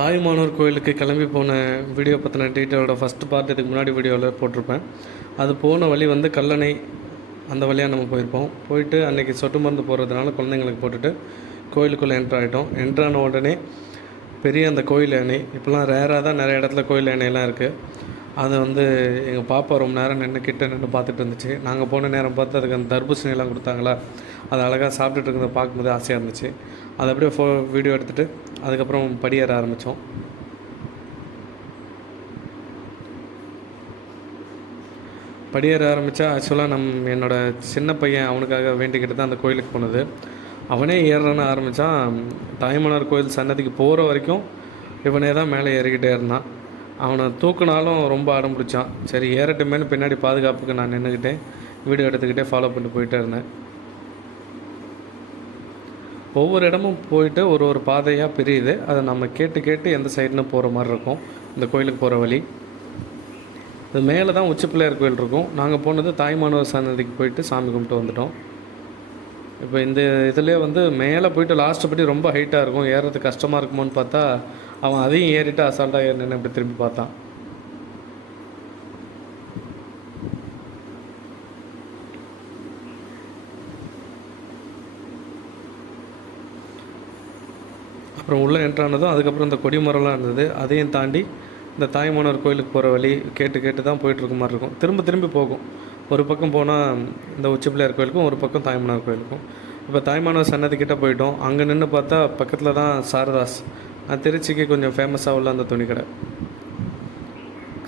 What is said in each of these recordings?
தாயுமானூர் கோயிலுக்கு கிளம்பி போன வீடியோ பற்றின டீட்டெயிலோட ஃபஸ்ட்டு பார்ட் இதுக்கு முன்னாடி வீடியோவில் போட்டிருப்பேன். அது போன வழி வந்து கல்லணை, அந்த வழியாக நம்ம போயிருப்போம். போயிட்டு அன்றைக்கி சொட்டு மருந்து போடுறதுனால குழந்தைங்களுக்கு போட்டுட்டு கோயிலுக்குள்ளே ஆகிட்டோம். என்ட்ரான உடனே பெரிய அந்த கோயில் யானை, இப்போலாம் ரேராக தான் நிறைய இடத்துல கோயில் யானையெல்லாம் இருக்குது. அதை வந்து எங்கள் பாப்பா ரொம்ப நேரம் கிட்ட நின்று பார்த்துட்டு இருந்துச்சு. நாங்கள் போன நேரம் பார்த்து அதுக்கு அந்த தர்பூசணியெல்லாம் கொடுத்தாங்களா, அது அழகாக சாப்பிட்டுட்டு இருக்கிறத பார்க்கும்போது ஆசையாக இருந்துச்சு. அதை அப்படியே வீடியோ எடுத்துகிட்டு அதுக்கப்புறம் படியேற ஆரம்பித்தோம். படியேற ஆரம்பித்தா ஆக்சுவலாக என்னோடய சின்ன பையன் அவனுக்காக வேண்டிக்கிட்டு தான் அந்த கோயிலுக்கு போனது. அவனே ஏறுறான்னு ஆரம்பித்தான். தாயுமானவர் கோயில் சன்னதிக்கு போகிற வரைக்கும் இவனே தான் மேலே ஏறிக்கிட்டே இருந்தான். அவனை தூக்குனாலும் ரொம்ப அடம் பிடிச்சான். சரி ஏறட்டுமேனு பின்னாடி பாதுகாப்புக்கு நான் நின்றுக்கிட்டே வீடியோ எடுத்துக்கிட்டே ஃபாலோ பண்ணிட்டு போயிட்டே இருந்தேன். ஒவ்வொரு இடமும் போயிட்டு ஒரு பாதையாக பிரியுது. அதை நம்ம கேட்டு எந்த சைடுன்னு போகிற மாதிரி இருக்கும் இந்த கோயிலுக்கு போகிற வழி. இது மேலே தான் உச்சி பிள்ளையார் கோயில் இருக்கும். நாங்கள் போனது தாயுமானவர் சன்னதிக்கு போயிட்டு சாமி கும்பிட்டு வந்துட்டோம். இப்போ இந்த இதிலே வந்து மேலே போயிட்டு லாஸ்ட்டு படி ரொம்ப ஹைட்டாக இருக்கும், ஏறுறதுக்கு கஷ்டமாக இருக்குமோன்னு பார்த்தா அவன் அதையும் ஏறிட்டு அசால்ட்டாக ஏறினு இப்படி திரும்பி பார்த்தான். அப்புறம் உள்ளே என்ட்ரானதும் அதுக்கப்புறம் இந்த கொடிமரம்லாம் இருந்தது. அதையும் தாண்டி இந்த தாயுமானவர் கோயிலுக்கு போகிற வழி கேட்டு தான் போயிட்டுருக்க மாதிரி இருக்கும். திரும்பி போகும். ஒரு பக்கம் போனால் இந்த உச்சி பிள்ளையார் கோயிலுக்கும், ஒரு பக்கம் தாயுமானவர் கோயிலுக்கும். இப்போ தாயுமானவர் சன்னதிக்கிட்ட போயிட்டோம். அங்கே நின்று பார்த்தா பக்கத்தில் தான் சாரதாஸ், திருச்சிக்கு கொஞ்சம் ஃபேமஸாக உள்ள அந்த துணி கடை.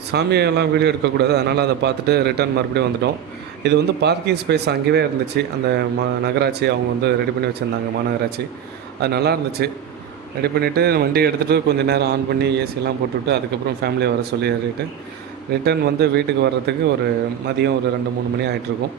சாமியெல்லாம் வீடியோ எடுக்கக்கூடாது, அதனால் அதை பார்த்துட்டு ரிட்டர்ன் மறுபடியும் வந்துட்டோம். இது வந்து பார்க்கிங் ஸ்பேஸ் அங்கேயே இருந்துச்சு. அந்த நகராட்சி அவங்க வந்து ரெடி பண்ணி வச்சுருந்தாங்க, மாநகராட்சி. அது நல்லா இருந்துச்சு. ரெடி பண்ணிவிட்டு வண்டியை எடுத்துகிட்டு கொஞ்சம் நேரம் ஆன் பண்ணி ஏசியெல்லாம் போட்டுவிட்டு அதுக்கப்புறம் ஃபேமிலியை வர சொல்லி ஏறிட்டு ரிட்டர்ன் வந்து வீட்டுக்கு வர்றதுக்கு மதியம் ஒரு 2-3 மணி ஆகிட்ருக்கும்.